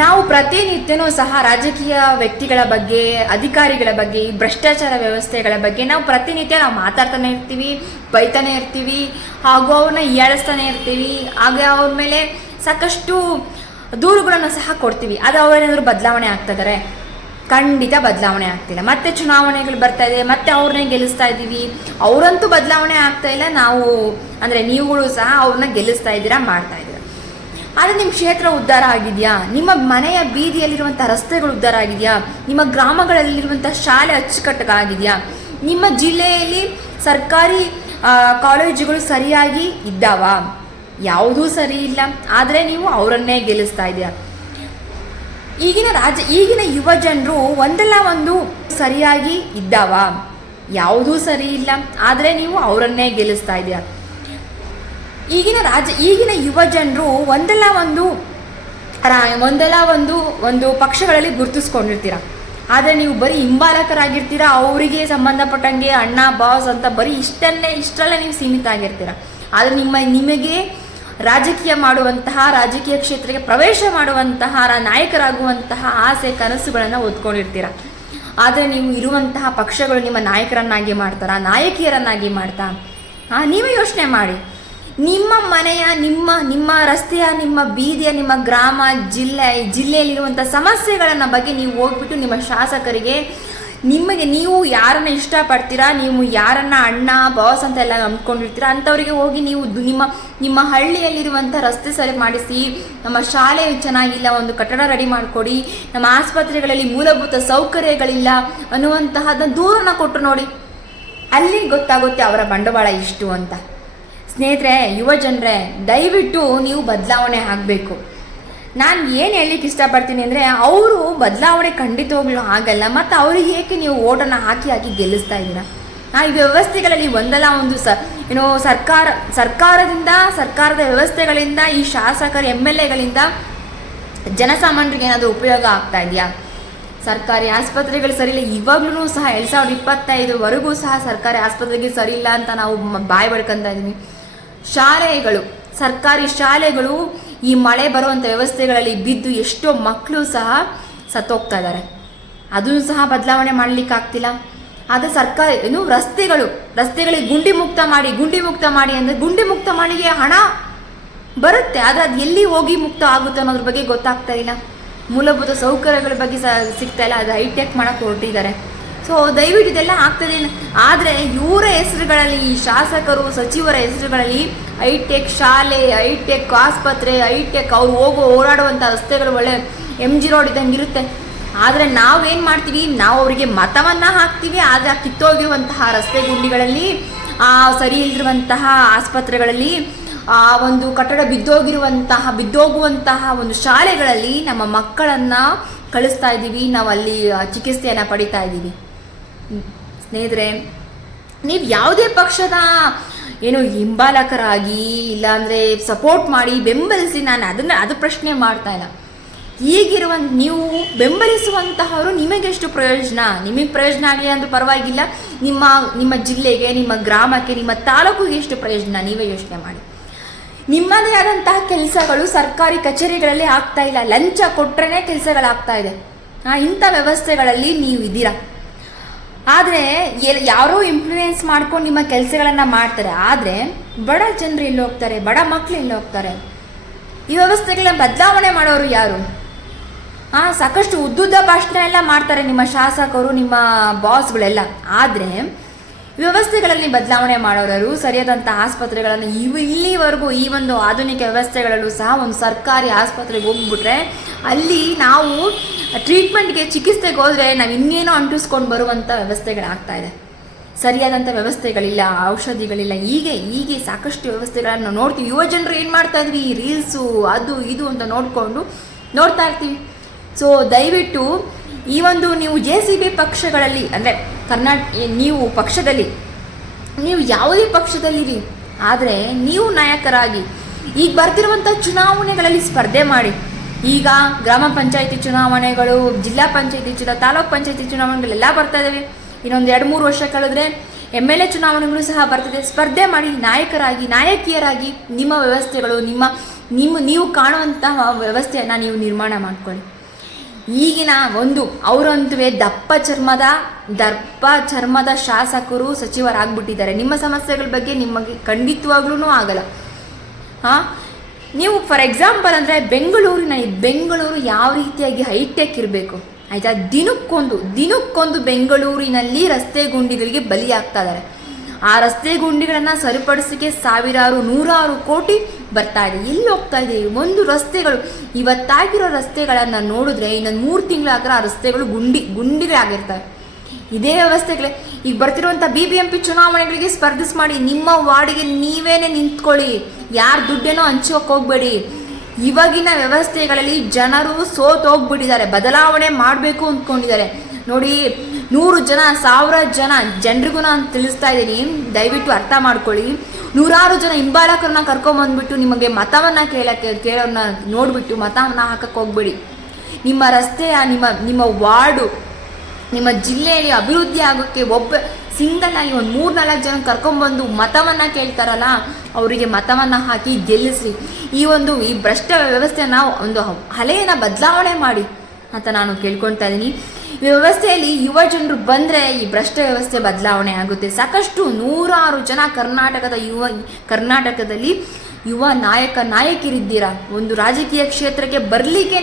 ನಾವು ಪ್ರತಿನಿತ್ಯನೂ ಸಹ ರಾಜಕೀಯ ವ್ಯಕ್ತಿಗಳ ಬಗ್ಗೆ, ಅಧಿಕಾರಿಗಳ ಬಗ್ಗೆ, ಭ್ರಷ್ಟಾಚಾರ ವ್ಯವಸ್ಥೆಗಳ ಬಗ್ಗೆ ನಾವು ಪ್ರತಿನಿತ್ಯ ಮಾತಾಡ್ತಾನೆ ಇರ್ತೀವಿ, ಬೈತಾನೆ ಇರ್ತೀವಿ, ಹಾಗೂ ಅವ್ರನ್ನ ಹೀಯಾಳಿಸ್ತಾನೆ ಇರ್ತೀವಿ. ಹಾಗೆ ಅವ್ರ ಮೇಲೆ ಸಾಕಷ್ಟು ದೂರುಗಳನ್ನು ಸಹ ಕೊಡ್ತೀವಿ. ಅದು ಅವರೇನಾದರೂ ಬದಲಾವಣೆ ಆಗ್ತಿದ್ದಾರೆ? ಖಂಡಿತ ಬದಲಾವಣೆ ಆಗ್ತಿಲ್ಲ. ಮತ್ತೆ ಚುನಾವಣೆಗಳು ಬರ್ತಾ ಇದೆ, ಮತ್ತೆ ಅವ್ರನ್ನೇ ಗೆಲ್ಲಿಸ್ತಾ ಇದ್ದೀವಿ. ಅವರಂತೂ ಬದಲಾವಣೆ ಆಗ್ತಾ ಇಲ್ಲ. ನಾವು ಅಂದರೆ ನೀವುಗಳು ಸಹ ಅವ್ರನ್ನ ಗೆಲ್ಲಿಸ್ತಾ ಇದ್ದೀರಾ, ಮಾಡ್ತಾ ಇದ್ದೀರಾ. ಆದರೆ ನಿಮ್ಮ ಕ್ಷೇತ್ರ ಉದ್ಧಾರ ಆಗಿದೆಯಾ? ನಿಮ್ಮ ಮನೆಯ ಬೀದಿಯಲ್ಲಿರುವಂಥ ರಸ್ತೆಗಳು ಉದ್ಧಾರ ಆಗಿದೆಯಾ? ನಿಮ್ಮ ಗ್ರಾಮಗಳಲ್ಲಿರುವಂಥ ಶಾಲೆ ಅಚ್ಚುಕಟ್ಟಾಗಿದೆಯಾ? ನಿಮ್ಮ ಜಿಲ್ಲೆಯಲ್ಲಿ ಸರ್ಕಾರಿ ಕಾಲೇಜುಗಳು ಸರಿಯಾಗಿ ಇದ್ದಾವ? ಯಾವುದೂ ಸರಿ ಇಲ್ಲ. ಆದರೆ ನೀವು ಅವರನ್ನೇ ಗೆಲ್ಲಿಸ್ತಾ ಇದ್ದೀರಾ. ಈಗಿನ ಯುವ ಜನರು ಒಂದಲ್ಲ ಒಂದು ಸರಿಯಾಗಿ ಇದ್ದಾವ? ಯಾವುದೂ ಸರಿ ಇಲ್ಲ. ಆದರೆ ನೀವು ಅವರನ್ನೇ ಗೆಲ್ಲಿಸ್ತಾ ಇದ್ದೀರಾ. ಈಗಿನ ಯುವ ಜನರು ಒಂದಲ್ಲ ಒಂದು ಪಕ್ಷಗಳಲ್ಲಿ ಗುರುತಿಸ್ಕೊಂಡಿರ್ತೀರ. ಆದರೆ ನೀವು ಬರೀ ಹಿಂಬಾಲಕರಾಗಿರ್ತೀರ. ಅವರಿಗೆ ಸಂಬಂಧಪಟ್ಟಂಗೆ ಅಣ್ಣ, ಬಾಸ್ ಅಂತ ಬರೀ ಇಷ್ಟರಲ್ಲೇ ನೀವು ಸೀಮಿತ ಆಗಿರ್ತೀರ. ಆದರೆ ನಿಮಗೆ ರಾಜಕೀಯ ಮಾಡುವಂತಹ, ರಾಜಕೀಯ ಕ್ಷೇತ್ರಕ್ಕೆ ಪ್ರವೇಶ ಮಾಡುವಂತಹ, ನಾಯಕರಾಗುವಂತಹ ಆಸೆ, ಕನಸುಗಳನ್ನು ಹೊತ್ಕೊಂಡಿರ್ತೀರ. ಆದರೆ ನೀವು ಇರುವಂತಹ ಪಕ್ಷಗಳು ನಿಮ್ಮ ನಾಯಕರನ್ನಾಗಿ ಮಾಡ್ತಾರಾ, ನಾಯಕಿಯರನ್ನಾಗಿ ಮಾಡ್ತಾ? ನೀವೇ ಯೋಚನೆ ಮಾಡಿ. ನಿಮ್ಮ ಮನೆಯ, ನಿಮ್ಮ ರಸ್ತೆಯ, ನಿಮ್ಮ ಬೀದಿಯ, ನಿಮ್ಮ ಗ್ರಾಮ, ಜಿಲ್ಲೆಯಲ್ಲಿರುವಂಥ ಸಮಸ್ಯೆಗಳನ್ನು ಬಗ್ಗೆ ನೀವು ಹೋಗ್ಬಿಟ್ಟು ನಿಮ್ಮ ಶಾಸಕರಿಗೆ, ನೀವು ಯಾರನ್ನ ಇಷ್ಟಪಡ್ತೀರಾ, ನೀವು ಯಾರನ್ನ ಅಣ್ಣ, ಬಾಸ್ ಅಂತ ಎಲ್ಲ ಅಂದ್ಕೊಂಡಿರ್ತೀರಾ ಅಂಥವರಿಗೆ ಹೋಗಿ ನೀವು ನಿಮ್ಮ ಹಳ್ಳಿಯಲ್ಲಿರುವಂಥ ರಸ್ತೆ ಸರಿ ಮಾಡಿಸಿ, ನಮ್ಮ ಶಾಲೆ ಚೆನ್ನಾಗಿಲ್ಲ, ಒಂದು ಕಟ್ಟಡ ರೆಡಿ ಮಾಡಿಕೊಡಿ, ನಮ್ಮ ಆಸ್ಪತ್ರೆಗಳಲ್ಲಿ ಮೂಲಭೂತ ಸೌಕರ್ಯಗಳಿಲ್ಲ ಅನ್ನುವಂತಹದ್ದನ್ನು ದೂರನ್ನ ಕೊಟ್ಟು ನೋಡಿ. ಅಲ್ಲಿ ಗೊತ್ತಾಗುತ್ತೆ ಅವರ ಬಂಡವಾಳ ಇಷ್ಟು ಅಂತ. ಸ್ನೇಹಿತರೆ, ಯುವ ಜನರೇ, ದಯವಿಟ್ಟು ನೀವು ಬದಲಾವಣೆ ಆಗಬೇಕು. ನಾನು ಏನು ಹೇಳಲಿಕ್ಕೆ ಇಷ್ಟಪಡ್ತೀನಿ ಅಂದರೆ, ಅವರು ಬದಲಾವಣೆ ಖಂಡಿತವಾಗ್ಲೂ ಆಗಲ್ಲ. ಮತ್ತು ಅವರಿಗೆ ಏಕೆ ನೀವು ಓಟನ್ನು ಹಾಕಿ ಗೆಲ್ಲಿಸ್ತಾ ಇದ್ದೀರಾ? ಈ ವ್ಯವಸ್ಥೆಗಳಲ್ಲಿ ಒಂದಲ್ಲ ಒಂದು ಸರ್ಕಾರದ ವ್ಯವಸ್ಥೆಗಳಿಂದ, ಈ ಶಾಸಕರು MLAಗಳಿಂದ ಜನಸಾಮಾನ್ಯರಿಗೆ ಏನಾದರೂ ಉಪಯೋಗ ಆಗ್ತಾ ಇದೆಯಾ? ಸರ್ಕಾರಿ ಆಸ್ಪತ್ರೆಗಳು ಸರಿ ಇಲ್ಲ. ಇವಾಗ್ಲೂ ಸಹ 2025ವರೆಗೂ ಸಹ ಸರ್ಕಾರಿ ಆಸ್ಪತ್ರೆಗೆ ಸರಿ ಇಲ್ಲ ಅಂತ ನಾವು ಬಾಯಿ ಬಡ್ಕೊಂತ ಇದ್ದೀವಿ. ಸರ್ಕಾರಿ ಶಾಲೆಗಳು ಈ ಮಳೆ ಬರುವಂಥ ವ್ಯವಸ್ಥೆಗಳಲ್ಲಿ ಬಿದ್ದು ಎಷ್ಟೋ ಮಕ್ಕಳು ಸಹ ಸತ್ತೋಗ್ತಾ ಇದ್ದಾರೆ. ಅದನ್ನು ಸಹ ಬದಲಾವಣೆ ಮಾಡಲಿಕ್ಕಾಗ್ತಿಲ್ಲ. ಆದರೆ ರಸ್ತೆಗಳಿಗೆ ಗುಂಡಿ ಮುಕ್ತ ಮಾಡಿ ಅಂದರೆ ಗುಂಡಿ ಮುಕ್ತ ಮಾಡಿಗೆ ಹಣ ಬರುತ್ತೆ. ಆದರೆ ಅದು ಎಲ್ಲಿ ಹೋಗಿ ಮುಕ್ತ ಆಗುತ್ತೆ ಅನ್ನೋದ್ರ ಬಗ್ಗೆ ಗೊತ್ತಾಗ್ತಾ ಇಲ್ಲ. ಮೂಲಭೂತ ಸೌಕರ್ಯಗಳ ಬಗ್ಗೆ ಸಿಗ್ತಾ ಇಲ್ಲ. ಅದು ಹೈಟೆಕ್ ಮಾಡಕ್ಕೆ ಹೊರಟಿದ್ದಾರೆ. ಸೊ ದಯವಿಟ್ಟು ಇದೆಲ್ಲ ಆಗ್ತದೆ. ಆದರೆ ಇವರ ಹೆಸರುಗಳಲ್ಲಿ, ಈ ಶಾಸಕರು, ಸಚಿವರ ಹೆಸರುಗಳಲ್ಲಿ ಹೈಟೆಕ್ ಶಾಲೆ, ಹೈಟೆಕ್ ಆಸ್ಪತ್ರೆ, ಹೈಟೆಕ್ ಅವ್ರು ಓಡಾಡುವಂಥ ರಸ್ತೆಗಳು ಒಳ್ಳೆ MG ರೋಡ್ ಇದ್ದಂಗೆ ಇರುತ್ತೆ. ಆದರೆ ನಾವೇನು ಮಾಡ್ತೀವಿ, ನಾವು ಅವರಿಗೆ ಮತವನ್ನು ಹಾಕ್ತೀವಿ. ಆದರೆ ಕಿತ್ತೋಗಿರುವಂತಹ ರಸ್ತೆ ಗುಂಡಿಗಳಲ್ಲಿ, ಸರಿ ಇಲ್ಲಿರುವಂತಹ ಆಸ್ಪತ್ರೆಗಳಲ್ಲಿ, ಒಂದು ಕಟ್ಟಡ ಬಿದ್ದೋಗುವಂತಹ ಒಂದು ಶಾಲೆಗಳಲ್ಲಿ ನಮ್ಮ ಮಕ್ಕಳನ್ನು ಕಳಿಸ್ತಾ ಇದ್ದೀವಿ. ನಾವು ಅಲ್ಲಿ ಚಿಕಿತ್ಸೆಯನ್ನು ಪಡಿತಾ ಇದ್ದೀವಿ. ಸ್ನೇಹಿತರೆ, ನೀವು ಯಾವುದೇ ಪಕ್ಷದ ಹಿಂಬಾಲಕರಾಗಿ, ಇಲ್ಲಾಂದರೆ ಸಪೋರ್ಟ್ ಮಾಡಿ, ಬೆಂಬಲಿಸಿ, ನಾನು ಅದು ಪ್ರಶ್ನೆ ಮಾಡ್ತಾ ಇಲ್ಲ. ನೀವು ಬೆಂಬಲಿಸುವಂತಹವರು ನಿಮಗೆಷ್ಟು ಪ್ರಯೋಜನ, ನಿಮಗೆ ಪ್ರಯೋಜನ ಆಗಲಿ ಅಂದ್ರೂ ಪರವಾಗಿಲ್ಲ. ನಿಮ್ಮ ಜಿಲ್ಲೆಗೆ, ನಿಮ್ಮ ಗ್ರಾಮಕ್ಕೆ, ನಿಮ್ಮ ತಾಲೂಕಿಗೆ ಎಷ್ಟು ಪ್ರಯೋಜನ ನೀವೇ ಯೋಚನೆ ಮಾಡಿ. ನಿಮ್ಮದೇ ಆದಂತಹ ಕೆಲಸಗಳು ಸರ್ಕಾರಿ ಕಚೇರಿಗಳಲ್ಲಿ ಆಗ್ತಾ ಇಲ್ಲ. ಲಂಚ ಕೊಟ್ಟರೆ ಕೆಲಸಗಳಾಗ್ತಾ ಇದೆ. ಇಂಥ ವ್ಯವಸ್ಥೆಗಳಲ್ಲಿ ನೀವು ಇದ್ದೀರಾ. ಆದರೆ ಯಾರೋ ಇನ್ಫ್ಲೂಯೆನ್ಸ್ ಮಾಡ್ಕೊಂಡು ನಿಮ್ಮ ಕೆಲಸಗಳನ್ನು ಮಾಡ್ತಾರೆ. ಆದರೆ ಬಡ ಜನರು ಎಲ್ಲಿ ಹೋಗ್ತಾರೆ? ಬಡ ಮಕ್ಕಳು ಎಲ್ಲಿ ಹೋಗ್ತಾರೆ? ಈ ವ್ಯವಸ್ಥೆಗಳನ್ನ ಬದಲಾವಣೆ ಮಾಡೋರು ಯಾರು? ಸಾಕಷ್ಟು ಉದ್ದುದ್ದ ಭಾಷಣ ಎಲ್ಲ ಮಾಡ್ತಾರೆ ನಿಮ್ಮ ಶಾಸಕರು, ನಿಮ್ಮ ಬಾಸ್ಗಳೆಲ್ಲ. ಆದರೆ ವ್ಯವಸ್ಥೆಗಳಲ್ಲಿ ಬದಲಾವಣೆ ಮಾಡೋರು, ಸರಿಯಾದಂಥ ಆಸ್ಪತ್ರೆಗಳನ್ನು ಇಲ್ಲಿವರೆಗೂ, ಈ ಒಂದು ಆಧುನಿಕ ವ್ಯವಸ್ಥೆಗಳಲ್ಲೂ ಸಹ ಒಂದು ಸರ್ಕಾರಿ ಆಸ್ಪತ್ರೆಗೆ ಹೋಗ್ಬಿಟ್ರೆ ಅಲ್ಲಿ ನಾವು ಟ್ರೀಟ್ಮೆಂಟ್ಗೆ, ಚಿಕಿತ್ಸೆಗೆ ಹೋದರೆ ನಾವು ಇನ್ನೇನೋ ಅಂಟಿಸ್ಕೊಂಡು ಬರುವಂಥ ವ್ಯವಸ್ಥೆಗಳಾಗ್ತಾ ಇದೆ. ಸರಿಯಾದಂಥ ವ್ಯವಸ್ಥೆಗಳಿಲ್ಲ, ಔಷಧಿಗಳಿಲ್ಲ. ಹೀಗೆ ಸಾಕಷ್ಟು ವ್ಯವಸ್ಥೆಗಳನ್ನು ನೋಡ್ತೀವಿ. ಯುವ ಜನರು ಏನು ಮಾಡ್ತಾ ಇದ್ವಿ, ಈ ರೀಲ್ಸು ಅದು ಇದು ಅಂತ ನೋಡ್ತಾ ಇರ್ತೀವಿ. ಸೊ ದಯವಿಟ್ಟು ಈ ಒಂದು ನೀವು JCB ಪಕ್ಷಗಳಲ್ಲಿ, ಅಂದರೆ ನೀವು ಪಕ್ಷದಲ್ಲಿ, ನೀವು ಯಾವುದೇ ಪಕ್ಷದಲ್ಲಿರಿ, ಆದರೆ ನೀವು ನಾಯಕರಾಗಿ ಈಗ ಬರ್ತಿರುವಂಥ ಚುನಾವಣೆಗಳಲ್ಲಿ ಸ್ಪರ್ಧೆ ಮಾಡಿ. ಈಗ ಗ್ರಾಮ ಪಂಚಾಯಿತಿ ಚುನಾವಣೆಗಳು, ಜಿಲ್ಲಾ ಪಂಚಾಯಿತಿ ತಾಲೂಕ್ ಪಂಚಾಯಿತಿ ಚುನಾವಣೆಗಳೆಲ್ಲ ಬರ್ತಾ ಇದ್ದಾವೆ. ಇನ್ನೊಂದು 2-3 ವರ್ಷ ಕಳೆದ್ರೆ MLA ಚುನಾವಣೆಗಳು ಸಹ ಬರ್ತಿದೆ. ಸ್ಪರ್ಧೆ ಮಾಡಿ, ನಾಯಕರಾಗಿ, ನಾಯಕಿಯರಾಗಿ ನಿಮ್ಮ ವ್ಯವಸ್ಥೆಗಳು, ನೀವು ಕಾಣುವಂತಹ ವ್ಯವಸ್ಥೆಯನ್ನು ನೀವು ನಿರ್ಮಾಣ ಮಾಡ್ಕೊಳ್ಳಿ. ಈಗಿನ ಅವರಂತುವೆ ದಪ್ಪ ಚರ್ಮದ ಶಾಸಕರು ಸಚಿವರಾಗ್ಬಿಟ್ಟಿದ್ದಾರೆ. ನಿಮ್ಮ ಸಮಸ್ಯೆಗಳ ಬಗ್ಗೆ ನಿಮಗೆ ಖಂಡಿತವಾಗ್ಲೂ ಆಗಲ್ಲ. ನೀವು ಫಾರ್ ಎಕ್ಸಾಂಪಲ್ ಅಂದರೆ ಬೆಂಗಳೂರು ಯಾವ ರೀತಿಯಾಗಿ ಹೈಟೆಕ್ ಇರಬೇಕು ಆಯಿತಾ, ದಿನಕ್ಕೊಂದು ಬೆಂಗಳೂರಿನಲ್ಲಿ ರಸ್ತೆ ಗುಂಡಿಗಳಿಗೆ ಬಲಿಯಾಗ್ತಾ ಇದ್ದಾರೆ. ಆ ರಸ್ತೆ ಗುಂಡಿಗಳನ್ನು ಸರಿಪಡಿಸೋಕ್ಕೆ ನೂರಾರು ಕೋಟಿ ಬರ್ತಾ ಇದೆ. ಎಲ್ಲಿ ಹೋಗ್ತಾ ಇದೆ ಒಂದು ರಸ್ತೆಗಳು? ಇವತ್ತಾಗಿರೋ ರಸ್ತೆಗಳನ್ನು ನೋಡಿದ್ರೆ ಇನ್ನೊಂದು 3 ತಿಂಗಳಾದ್ರೆ ಆ ರಸ್ತೆಗಳು ಗುಂಡಿಗಳೇ ಆಗಿರ್ತವೆ. ಇದೇ ವ್ಯವಸ್ಥೆಗಳೇ ಈಗ ಬರ್ತಿರುವಂಥ BBMP ಚುನಾವಣೆಗಳಿಗೆ ಸ್ಪರ್ಧಿಸಿ ಮಾಡಿ. ನಿಮ್ಮ ವಾರ್ಡಿಗೆ ನೀವೇನೆ ನಿಂತ್ಕೊಳ್ಳಿ, ಯಾರು ದುಡ್ಡೇನೋ ಹಂಚೋಕೆ ಹೋಗ್ಬೇಡಿ. ಇವಾಗಿನ ವ್ಯವಸ್ಥೆಗಳಲ್ಲಿ ಜನರು ಹೋಗ್ಬಿಟ್ಟಿದ್ದಾರೆ, ಬದಲಾವಣೆ ಮಾಡಬೇಕು ಅಂದ್ಕೊಂಡಿದ್ದಾರೆ. ನೋಡಿ, 100 ಜನ 1000 ಜನರಿಗೂ ನಾನು ತಿಳಿಸ್ತಾ ಇದ್ದೀನಿ, ದಯವಿಟ್ಟು ಅರ್ಥ ಮಾಡ್ಕೊಳ್ಳಿ. ನೂರಾರು ಜನ ಹಿಂಬಾಲಕರನ್ನ ಕರ್ಕೊಂಬಂದ್ಬಿಟ್ಟು ನಿಮಗೆ ಮತವನ್ನು ಕೇಳೋನ್ನ ನೋಡಿಬಿಟ್ಟು ಮತವನ್ನು ಹಾಕಕ್ಕೆ ಹೋಗ್ಬೇಡಿ. ನಿಮ್ಮ ರಸ್ತೆಯ ನಿಮ್ಮ ವಾರ್ಡು ನಿಮ್ಮ ಜಿಲ್ಲೆಯಲ್ಲಿ ಅಭಿವೃದ್ಧಿ ಆಗೋಕ್ಕೆ ಸಿಂಗಲ್ ಆಗಿ ಒಂದು 3-4 ಜನ ಕರ್ಕೊಂಡ್ಬಂದು ಮತವನ್ನು ಕೇಳ್ತಾರಲ್ಲ, ಅವರಿಗೆ ಮತವನ್ನು ಹಾಕಿ ಗೆಲ್ಲಿಸ್ರಿ. ಈ ಭ್ರಷ್ಟ ವ್ಯವಸ್ಥೆಯನ್ನು ಒಂದು ಹಲೆಯನ್ನು ಬದಲಾವಣೆ ಮಾಡಿ ಅಂತ ನಾನು ಕೇಳ್ಕೊಳ್ತಾ ಇದ್ದೀನಿ. ಈ ವ್ಯವಸ್ಥೆಯಲ್ಲಿ ಯುವ ಜನರು ಬಂದರೆ ಈ ಭ್ರಷ್ಟ ವ್ಯವಸ್ಥೆ ಬದಲಾವಣೆ ಆಗುತ್ತೆ. ಸಾಕಷ್ಟು ನೂರಾರು ಜನ ಕರ್ನಾಟಕದಲ್ಲಿ ಯುವ ನಾಯಕರಿದ್ದೀರಾ. ಒಂದು ರಾಜಕೀಯ ಕ್ಷೇತ್ರಕ್ಕೆ ಬರಲಿಕ್ಕೆ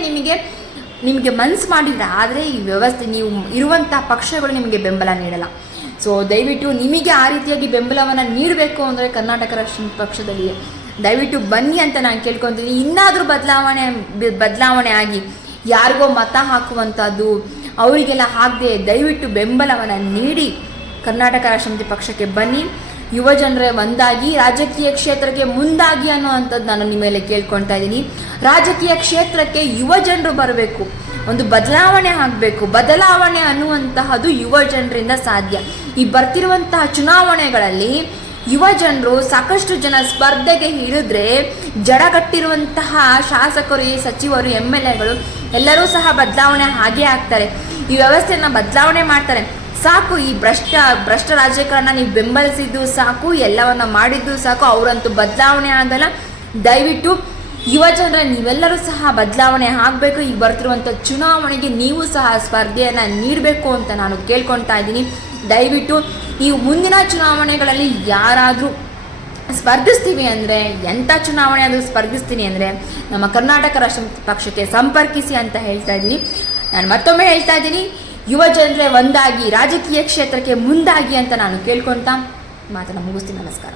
ನಿಮಗೆ ಮನಸ್ಸು ಮಾಡಿದ್ರೆ, ಆದರೆ ಈ ವ್ಯವಸ್ಥೆ ನೀವು ಇರುವಂಥ ಪಕ್ಷಗಳು ನಿಮಗೆ ಬೆಂಬಲ ನೀಡಲ್ಲ. ಸೊ ದಯವಿಟ್ಟು ನಿಮಗೆ ಆ ರೀತಿಯಾಗಿ ಬೆಂಬಲವನ್ನು ನೀಡಬೇಕು ಅಂದರೆ ಕರ್ನಾಟಕ ರಾಷ್ಟ್ರ ಪಕ್ಷದಲ್ಲಿ ದಯವಿಟ್ಟು ಬನ್ನಿ ಅಂತ ನಾನು ಕೇಳ್ಕೊತೀನಿ. ಇನ್ನಾದರೂ ಬದಲಾವಣೆ ಆಗಿ ಯಾರಿಗೋ ಮತ ಹಾಕುವಂಥದ್ದು ಅವರಿಗೆಲ್ಲ ಆಗದೆ ದಯವಿಟ್ಟು ಬೆಂಬಲವನ್ನು ನೀಡಿ ಕರ್ನಾಟಕ ರಾಷ್ಟ್ರ ಪಕ್ಷಕ್ಕೆ ಬನ್ನಿ. ಯುವ ಜನರೇ ಒಂದಾಗಿ ರಾಜಕೀಯ ಕ್ಷೇತ್ರಕ್ಕೆ ಮುಂದಾಗಿ ಅನ್ನೋವಂಥದ್ದು ನಾನು ನಿಮ್ಮ ಮೇಲೆ ಕೇಳ್ಕೊಳ್ತಾ ಇದ್ದೀನಿ. ರಾಜಕೀಯ ಕ್ಷೇತ್ರಕ್ಕೆ ಯುವ ಜನರು ಬರಬೇಕು, ಒಂದು ಬದಲಾವಣೆ ಆಗಬೇಕು. ಬದಲಾವಣೆ ಅನ್ನುವಂತಹದ್ದು ಯುವ ಜನರಿಂದ ಸಾಧ್ಯ. ಈ ಬರ್ತಿರುವಂತಹ ಚುನಾವಣೆಗಳಲ್ಲಿ ಯುವ ಜನರು ಸಾಕಷ್ಟು ಜನ ಸ್ಪರ್ಧೆಗೆ ಇಳಿದ್ರೆ ಜಡಗಟ್ಟಿರುವಂತಹ ಶಾಸಕರು, ಸಚಿವರು, MLAಗಳು ಎಲ್ಲರೂ ಸಹ ಬದಲಾವಣೆ ಹಾಗೇ ಆಗ್ತಾರೆ. ಈ ವ್ಯವಸ್ಥೆಯನ್ನು ಬದಲಾವಣೆ ಮಾಡ್ತಾರೆ. ಸಾಕು, ಈ ಭ್ರಷ್ಟ ರಾಜಕಾರಣ ನೀವು ಬೆಂಬಲಿಸಿದ್ದು ಸಾಕು, ಎಲ್ಲವನ್ನ ಮಾಡಿದ್ದು ಸಾಕು, ಅವರಂತೂ ಬದಲಾವಣೆ ಆಗಲ್ಲ. ದಯವಿಟ್ಟು ಯುವ ಜನರ ನೀವೆಲ್ಲರೂ ಸಹ ಬದಲಾವಣೆ ಆಗಬೇಕು. ಈಗ ಬರ್ತಿರುವಂಥ ಚುನಾವಣೆಗೆ ನೀವು ಸಹ ಸ್ಪರ್ಧೆಯನ್ನು ನೀಡಬೇಕು ಅಂತ ನಾನು ಕೇಳ್ಕೊಳ್ತಾ ಇದ್ದೀನಿ. ದಯವಿಟ್ಟು ನೀವು ಮುಂದಿನ ಚುನಾವಣೆಗಳಲ್ಲಿ ಯಾರಾದರೂ ಸ್ಪರ್ಧಿಸ್ತೀವಿ ಅಂದರೆ, ಎಂಥ ಚುನಾವಣೆ ಆದರೂ ಸ್ಪರ್ಧಿಸ್ತೀನಿ ಅಂದರೆ ನಮ್ಮ ಕರ್ನಾಟಕ ರಾಷ್ಟ್ರ ಪಕ್ಷಕ್ಕೆ ಸಂಪರ್ಕಿಸಿ ಅಂತ ಹೇಳ್ತಾ ಇದ್ದೀನಿ. ನಾನು ಮತ್ತೊಮ್ಮೆ ಹೇಳ್ತಾ ಇದ್ದೀನಿ, ಯುವ ಜನರೇ ಒಂದಾಗಿ ರಾಜಕೀಯ ಕ್ಷೇತ್ರಕ್ಕೆ ಮುಂದಾಗಿ ಅಂತ ನಾನು ಕೇಳ್ಕೊಳ್ತಾ ಮಾತನ್ನು ಮುಗಿಸ್ತೀನಿ. ನಮಸ್ಕಾರ.